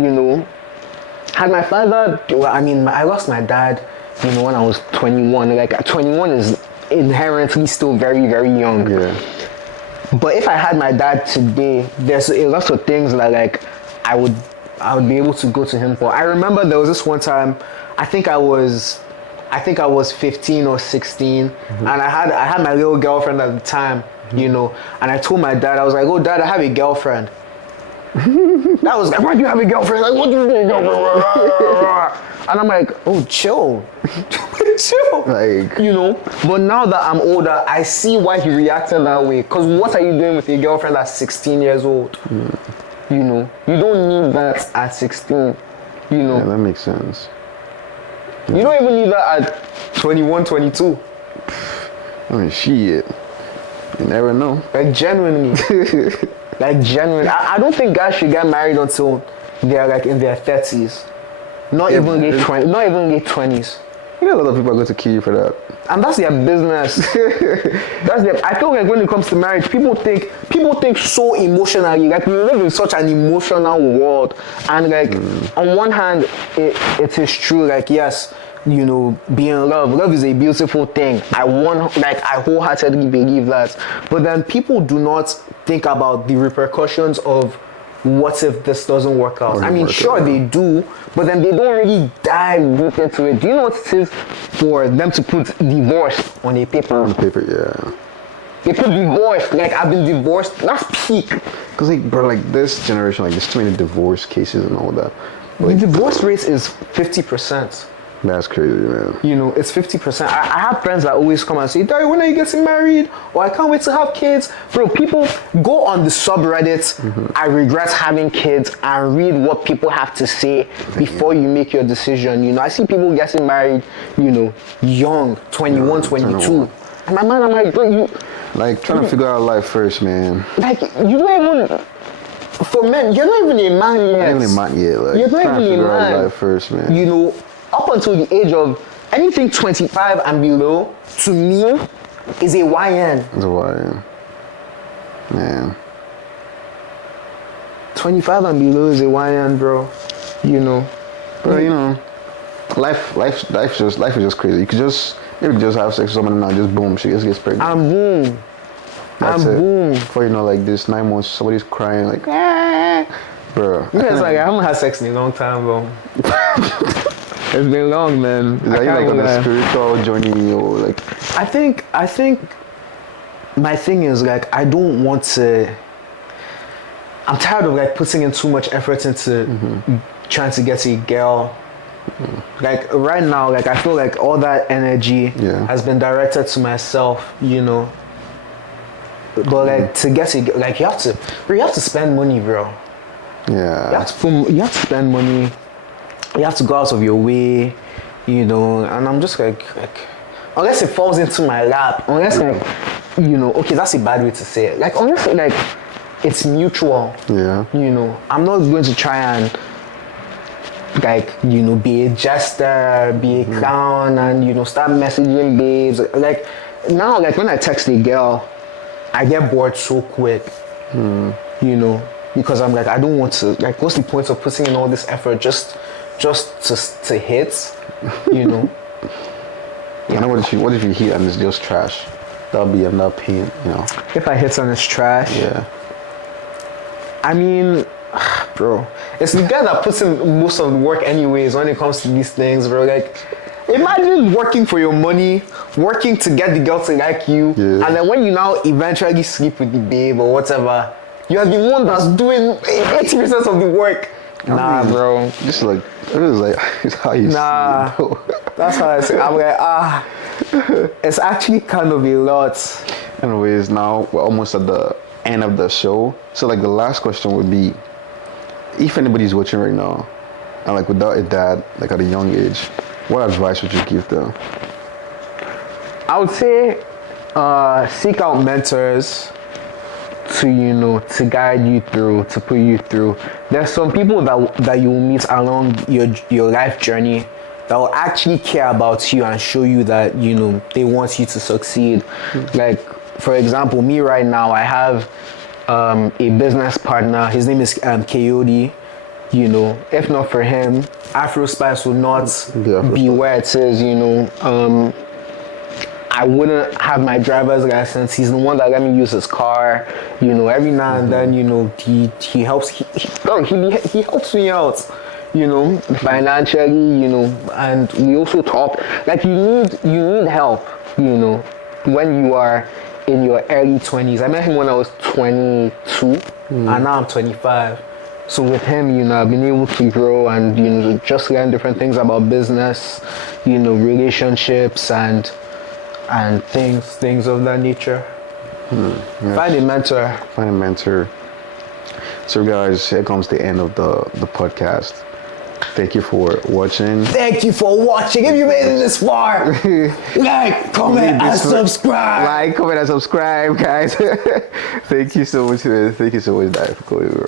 lost my dad, when I was 21. Like 21 is inherently still very, very young. Yeah. But if I had my dad today, there's a lot of things that like I would be able to go to him for. I remember there was this one time, I think I was 15 or 16, and I had my little girlfriend at the time, and I told my dad, I was like, "Oh, Dad, I have a girlfriend." That was like, "Why do you have a girlfriend?" Like, "What do you mean, girlfriend?" And I'm like, "Oh, chill." Chill. Like, But now that I'm older, I see why he reacted that way. Because what are you doing with a girlfriend that's 16 years old? You don't need that at 16. Yeah, that makes sense. You don't even need that at 21, 22. I mean, shit. You never know. Like, genuinely. I don't think guys should get married until they're like in their 30s. Not even late 20s. You know, a lot of people are going to kill you for that. And that's their business. I feel like when it comes to marriage, people think so emotionally. Like, we live in such an emotional world. And like, on one hand, it is true. Like, yes, being in love. Love is a beautiful thing. I wholeheartedly believe that. But then people do not think about the repercussions of what if this doesn't work out. They do, but then they don't really dive deep into it. Do you know what it is for them to put divorce on a paper? On paper, yeah. They put divorce, like, I've been divorced. That's peak. Because, like, bro, like, this generation, like, there's too many divorce cases and all that. Like, the divorce rate is 50%. That's crazy, man. It's 50%. I have friends that always come and say, "Dayo, when are you getting married?" Or "I can't wait to have kids." Bro, people go on the subreddit, "I regret having kids," and read what people have to say before you make your decision. I see people getting married, young, 21, 22. And my man, I'm like, bro, you... Like, trying to figure out life first, man. Like, you don't even... For men, you're not even a man yet. You're not even a man yet. Like, you're not trying to even figure a man. out life first, man. Up until the age of anything 25 and below, to me, is a YN. It's a YN. Man. 25 and below is a YN, bro. But life is just crazy. You could just have sex with someone and now just boom, she just gets pregnant. And boom. That's and it. boom. Before like this 9 months, somebody's crying like, bro. It's like I haven't had sex in a long time, bro. It's been long, man. Is that you like on a spiritual journey or like? I think my thing is like I don't want to. I'm tired of like putting in too much effort into trying to get a girl. Like right now, like I feel like all that energy has been directed to myself, But like to get a like you have to spend money, bro. Yeah. You have to spend money. You have to go out of your way, and I'm just like unless it falls into my lap, unless like, you know, okay, that's a bad way to say it. Like unless like it's mutual. Yeah. You know, I'm not going to try and like, you know, be a jester, be a clown, and you know, start messaging babes. Like now, like when I text a girl, I get bored so quick. You know, because I'm like, I don't want to. Like, what's the point of putting in all this effort just to hit? You know. You know, what if you hit and it's just trash? That'll be another pain, you know. If I hit on it's trash. Yeah. I mean, bro, it's the guy that puts in most of the work anyways when it comes to these things, bro. Like, imagine working for your money, working to get the girl to like you, Yeah. and then when you now eventually sleep with the babe or whatever, you are the one that's doing 80% of the work. Nah, bro. This is like, it's how you Nah. see it, bro. That's how I say. I'm like, it's actually kind of a lot. Anyways, now we're almost at the end of the show. So like the last question would be, if anybody's watching right now, and like without a dad, like at a young age, what advice would you give them? I would say seek out mentors to, you know, to guide you through, to put you through. There's some people that you will meet along your life journey that will actually care about you and show you that, you know, they want you to succeed. Like, for example, me right now, I have a business partner. His name is Coyote. You know, if not for him, Afro Spice would not be where it is, you know. I wouldn't have my driver's license. He's the one that let me use his car. You know, every now and then, you know, he helps. He helps me out. You know, financially. You know, and we also talk. Like you need help. You know, when you are in your early 20s. I met him when I was 22, and now I'm 25. So with him, you know, I've been able to grow and, you know, just learn different things about business, you know, relationships and things of that nature. Yes. Find a mentor. Find a mentor. So guys, here comes the end of the podcast. Thank you for watching. Thank you for watching. If you made it this far, like, comment, and subscribe. Like, comment, and subscribe, guys. Thank you so much. Thank you so much, Dayo, for coming over.